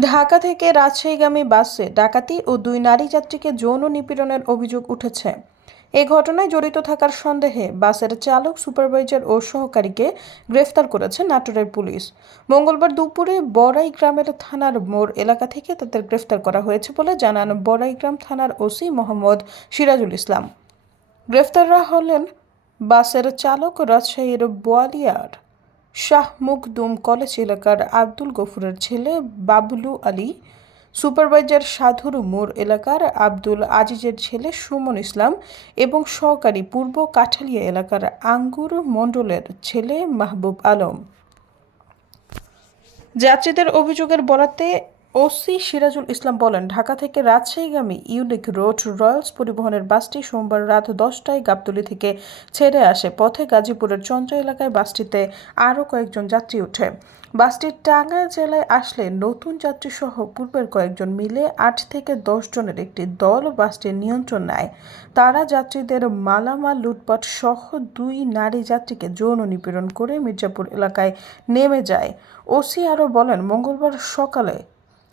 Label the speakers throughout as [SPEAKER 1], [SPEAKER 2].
[SPEAKER 1] ঢাকা থেকে রাজশাহীগামী বাসে ডাকাতি ও দুই নারী যাত্রীকে যৌন নিপীড়নের অভিযোগ উঠেছে। এ ঘটনায় জড়িত থাকার সন্দেহে বাসের চালক, সুপারভাইজার ও সহকারীকে গ্রেফতার করেছে নাটোরের পুলিশ। মঙ্গলবার দুপুরে বড়াই গ্রামের থানার মোড় এলাকা থেকে তাদের গ্রেফতার করা হয়েছে বলে জানান বড়াইগ্রাম থানার ওসি মোহাম্মদ সিরাজুল ইসলাম। গ্রেফতাররা হলেন বাসের চালক, রাজশাহীর বোয়ালিয়ার শাহ মুখদুম কলেজ এলাকার আব্দুল গফুরের ছেলে বাবলু আলী, সুপারভাইজার সাধুর মোড় এলাকার আব্দুল আজিজের ছেলে সুমন ইসলাম এবং সহকারী পূর্ব কাঠালিয়া এলাকার আঙ্গুর মণ্ডলের ছেলে মাহবুব আলম। যাত্রীদের অভিযোগের বরাতে ওসি সিরাজুল ইসলাম বলেন, ঢাকা থেকে রাজশাহীগামী ইউনিক রোড রয়্যালস পরিবহনের বাসটি সোমবার রাত দশটায় গাবতলী থেকে ছেড়ে আসে। পথে গাজীপুরের চন্দ্র এলাকায় বাসটিতে আরও কয়েকজন যাত্রী ওঠে। বাসটি টাঙ্গাইল জেলায় আসলে নতুন যাত্রী সহ পূর্বের কয়েকজন মিলে আট থেকে দশ জনের একটি দল বাসটির নিয়ন্ত্রণ নেয়। তারা যাত্রীদের মালামাল, লুটপাট সহ দুই নারী যাত্রীকে যৌন নিপীড়ন করে মির্জাপুর এলাকায় নেমে যায়। ওসি আরও বলেন, মঙ্গলবার সকালে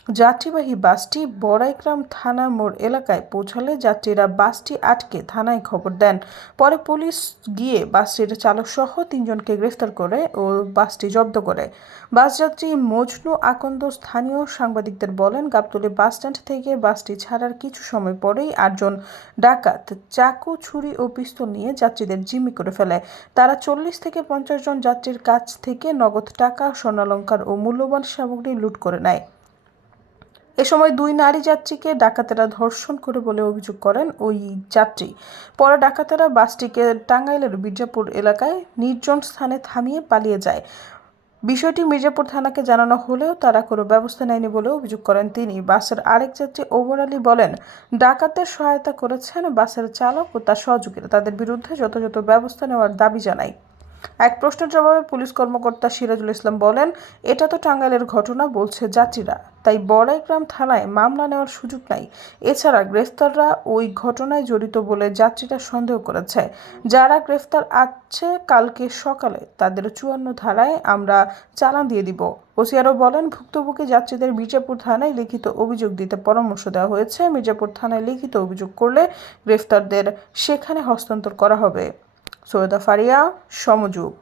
[SPEAKER 1] যাত্রীবাহী বাসটি বড়াইগ্রাম থানা মোড় এলাকায় পৌঁছালে যাত্রীরা বাসটি আটকে থানায় খবর দেন। পরে পুলিশ গিয়ে বাসটির চালক সহ তিনজনকে গ্রেফতার করে ও বাসটি জব্দ করে। বাসযাত্রী মজনু আকন্দ স্থানীয় সাংবাদিকদের বলেন, গাবতলী বাসস্ট্যান্ড থেকে বাসটি ছাড়ার কিছু সময় পরেই আটজন ডাকাত চাকু, ছুরি ও পিস্তল নিয়ে যাত্রীদের জিম্মি করে ফেলে। তারা চল্লিশ থেকে পঞ্চাশ জন যাত্রীর কাছ থেকে নগদ টাকা, স্বর্ণালঙ্কার ও মূল্যবান সামগ্রী লুট করে নেয়। এ সময় দুই নারী যাত্রীকে ডাকাতেরা ধর্ষণ করে বলে অভিযোগ করেন ওই যাত্রী। পরে ডাকাতেরা বাসটিকে টাঙ্গাইলের মির্জাপুর এলাকায় নির্জন স্থানে থামিয়ে পালিয়ে যায়। বিষয়টি মির্জাপুর থানাকে জানানো হলেও তারা কোনো ব্যবস্থা নেয়নি বলে অভিযোগ করেন তিনি। বাসের আরেক যাত্রী ওমর আলী বলেন ডাকাতদের সহায়তা করেছেন বাসের চালক ও তার সহযোগীরা। তাদের বিরুদ্ধে যথাযথ ব্যবস্থা নেওয়ার দাবি জানায় এক প্রশ্নের জবাবে পুলিশ কর্মকর্তা সিরাজুল ইসলাম বলেন, এটা তো টাঙ্গাইলের ঘটনা, বলছে যাত্রীরা। তাই বড়াইগ্রাম থানায় মামলা নেওয়ার সুযোগ নাই। এছাড়া গ্রেফতাররা ওই ঘটনায় জড়িত বলে যাত্রীরা সন্দেহ করেছে। যারা গ্রেফতার আছে কালকে সকালে, তাদের চুয়ান্ন ধারায় আমরা চালান দিয়ে দিব। ওসি আরও বলেন, ভুক্তভোগী যাত্রীদের মির্জাপুর থানায় লিখিত অভিযোগ দিতে পরামর্শ দেওয়া হয়েছে। মির্জাপুর থানায় লিখিত অভিযোগ করলে গ্রেফতারদের সেখানে হস্তান্তর করা হবে। সৈয়দা ফারিয়া সমযোগ।